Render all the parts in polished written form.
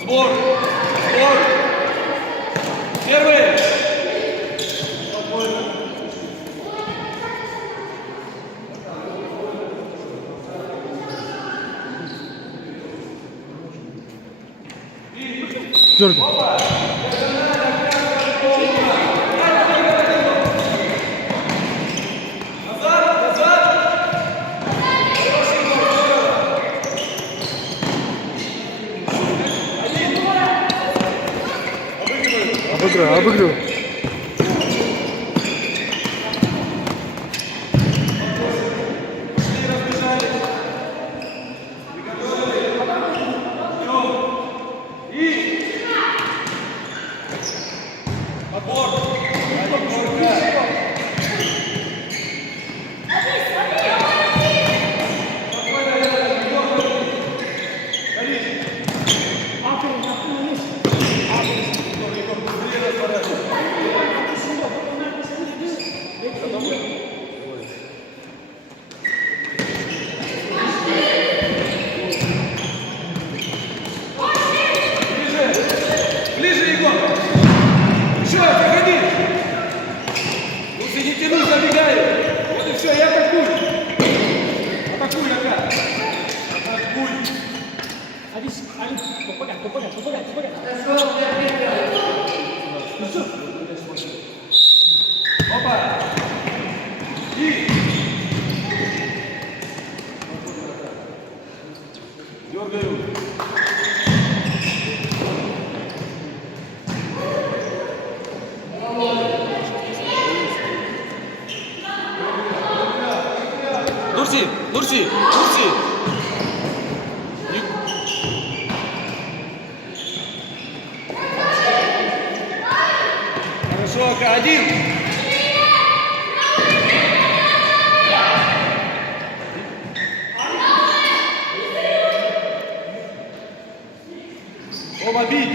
Сбор. Сбор. Первый. Дергай. Обыгрывай, обыгрывай. Ближе, Егор! Еще, заходи! Лучше не тянуть, забегай! Вот и все, и атакуй! Атакуй, Ака! Атакуй! Опа! И! Дергаю! Нурси! Нурси! Нурси! Хорошо, К1! Оба бить!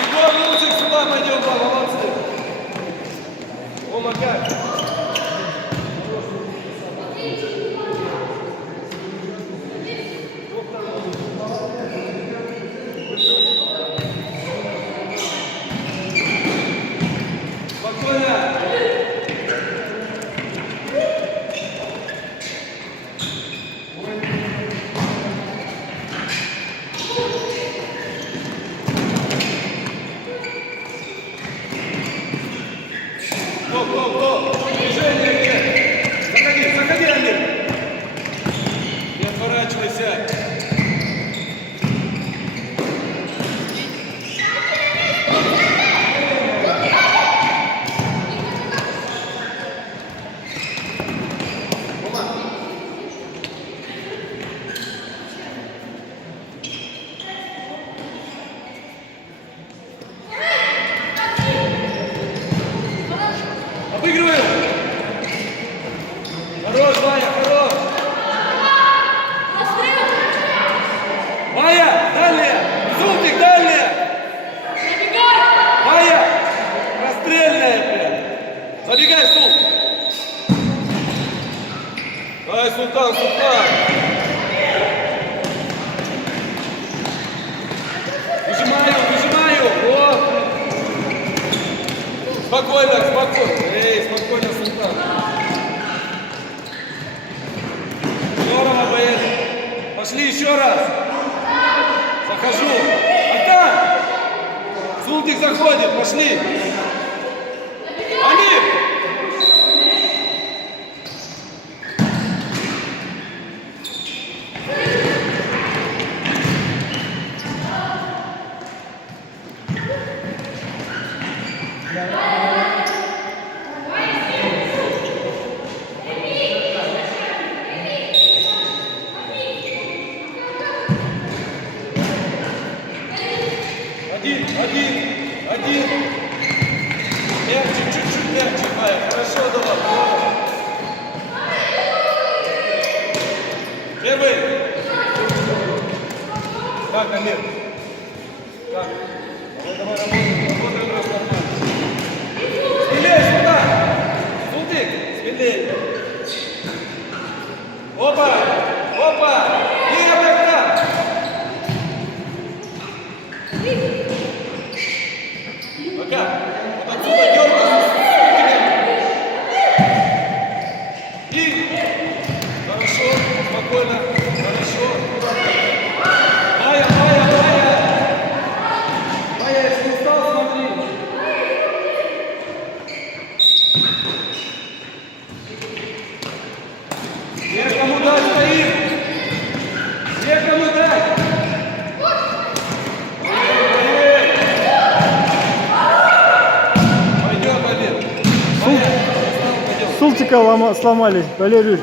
Егор, лучше сюда пойдем, молодцы! Ома как? Спокойно! Го! Движение где? Заходи, Олег! Не отворачивайся! Обыгрываем! Хорош, Майя, хорош! Майя, дальняя! Зубик, дальняя! Майя! Расстрельная, блядь! Забегай, Сул! Дай, Султан! Выжимаю! Вот! Спокойно! Эй, спокойно, Султан! Здорово, боец! Пошли еще раз! Захожу! Атак! Султик заходит, пошли! Амир! Один. Мягче, чуть-чуть мягче, Майя. Хорошо, давай. Первый. Как, Амир? Как? Давай, работаем раз нормально. Смелее сюда! Султик, смелее. Опа! Хорошо, спокойно. Хорошо. Майя, Майя, Майя. Майя, если устал, смотри. Некому дать стоит. Некому дать. Пойдем, Олег. Майя, пойдем. Султика сломали, Валерий.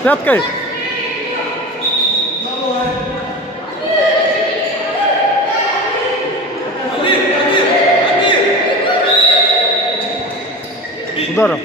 Пяткой. Ударом.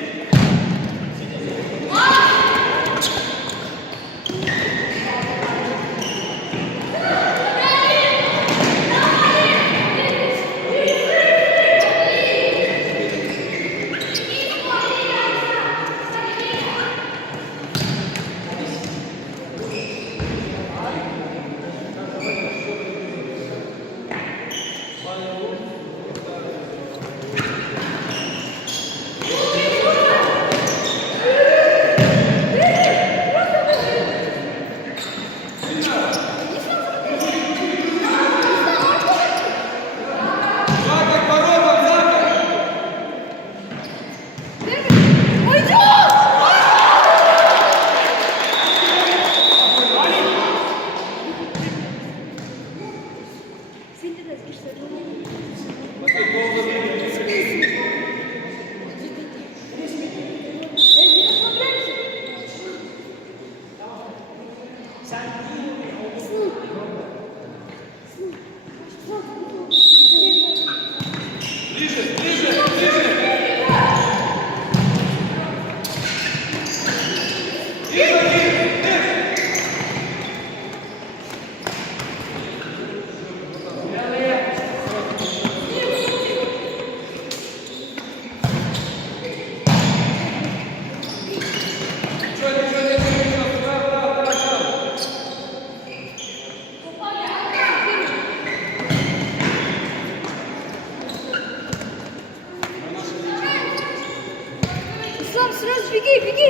Ислам, сразу беги, беги!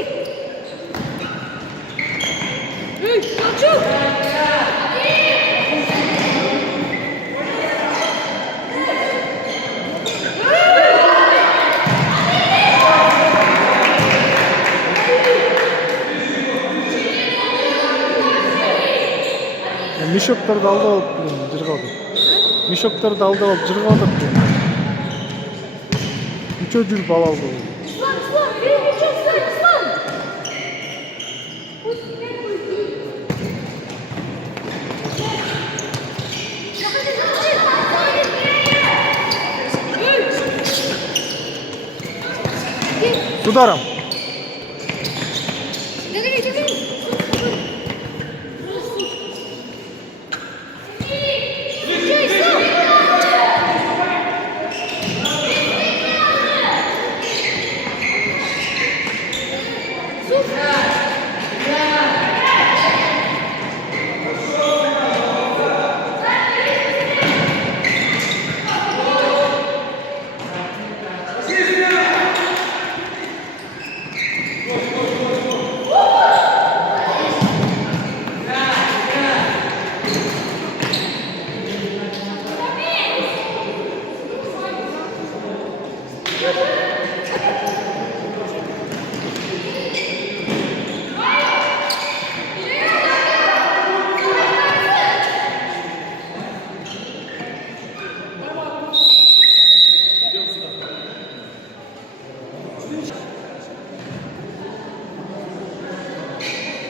Эй, молчу! Мешоктарды алдап алып жыргалды. Мешоктарды алдап алып жыргалдык. Үчөө жүрүп ала алды. Ислам, Ислам, бери мячом, встань, Ислам! С ударом. Догони, догони! Всё, Ислам!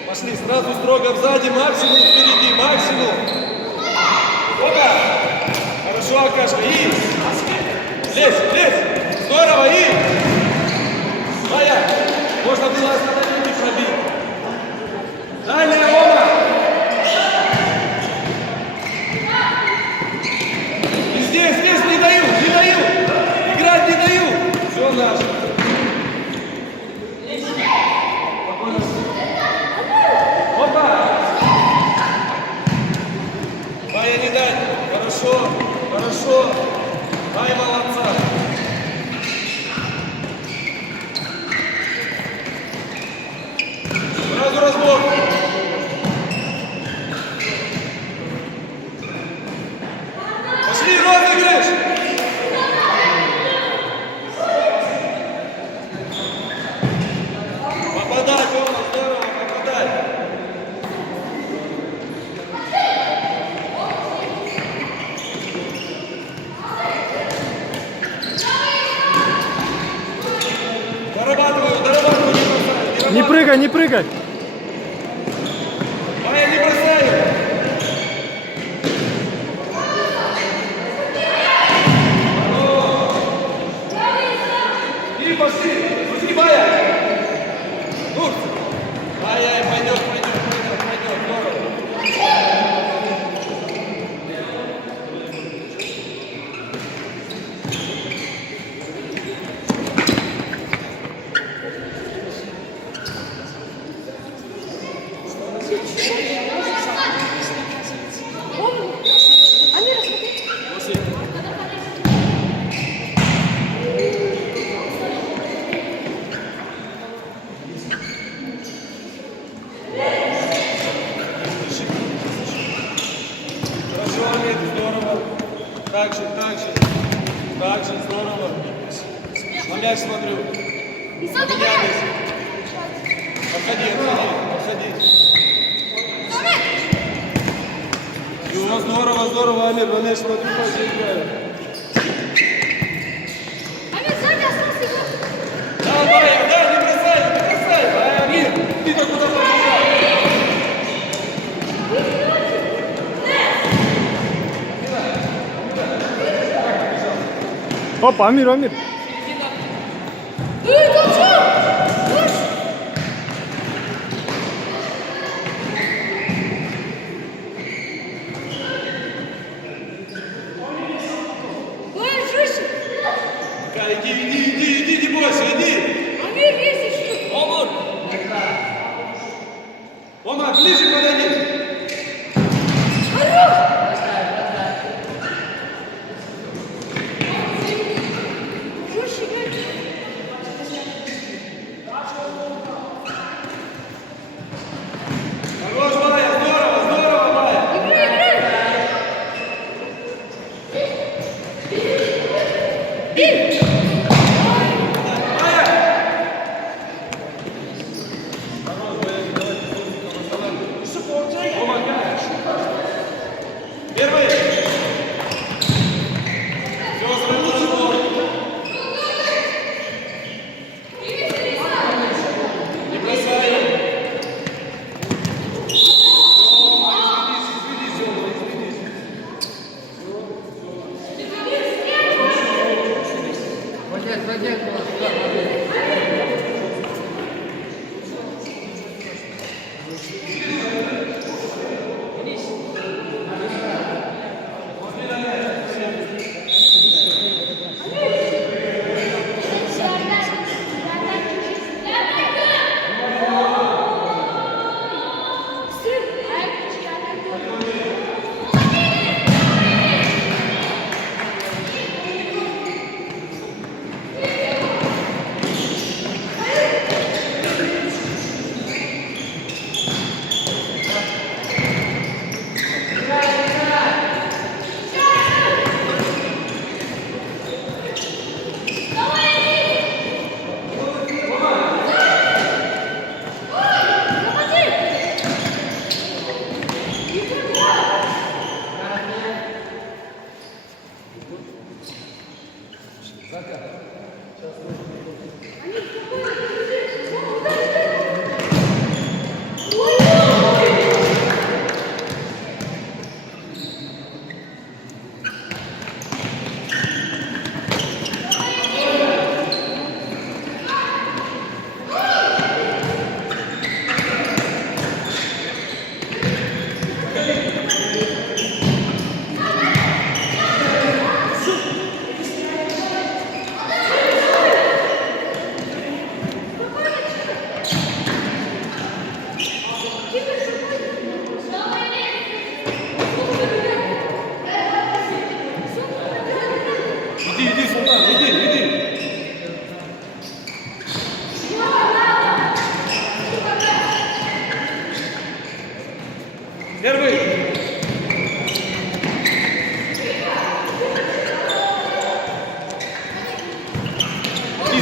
Пошли сразу строго сзади, максимум впереди, максимум. Опа! Хорошо, Акашка, и лезь, лезь. Здорово, и. Моя. Можно было остановить и пробить. Далее, Рома. И здесь не даю. Играть не даю. Все наше. Опа. Майя, не дай. Хорошо. Ай, молодца. Сразу разбор. Пошли, розыгрыш. Попадай, Тома, здорово, попадай. Дорабатываю, не бросаю. Не прыгай. Майя, не бросаю. И пошли. Пусти, Майя. Нурс. Ай, пойдет. Здорово. Амир, смотри. Хорошо, Амир, здорово. Так же, здорово. На мяч смотрю. Менялись. Подходи. Все, здорово, Амир, на мяч смотрю, как играю. Амир, сзади остался игрок. Да, Майя, да, не бросай. Ай, Амир, ты-то куда побежал? Опа, Амир. Толчок! Пуш! Ой, жестче! Иди, не бойся, иди. Амир, весишь! Ома, ближе подойди. Хорош!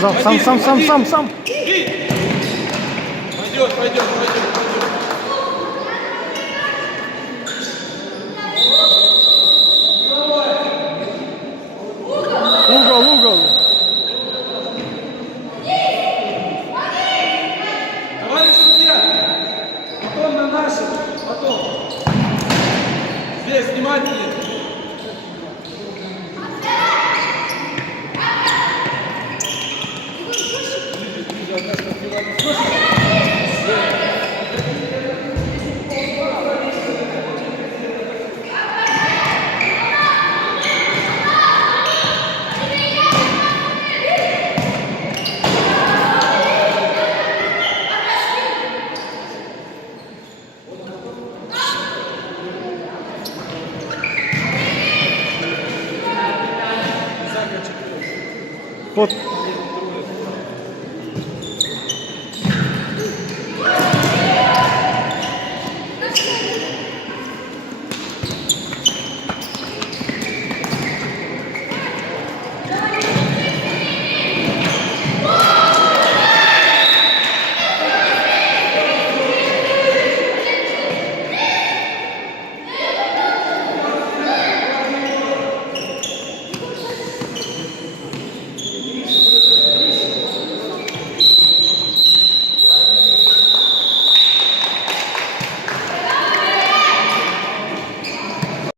Сам. Бей! Пойдет. Угол. Товарищ судья! Потом на нашем, потом. Здесь, внимательнее. Вот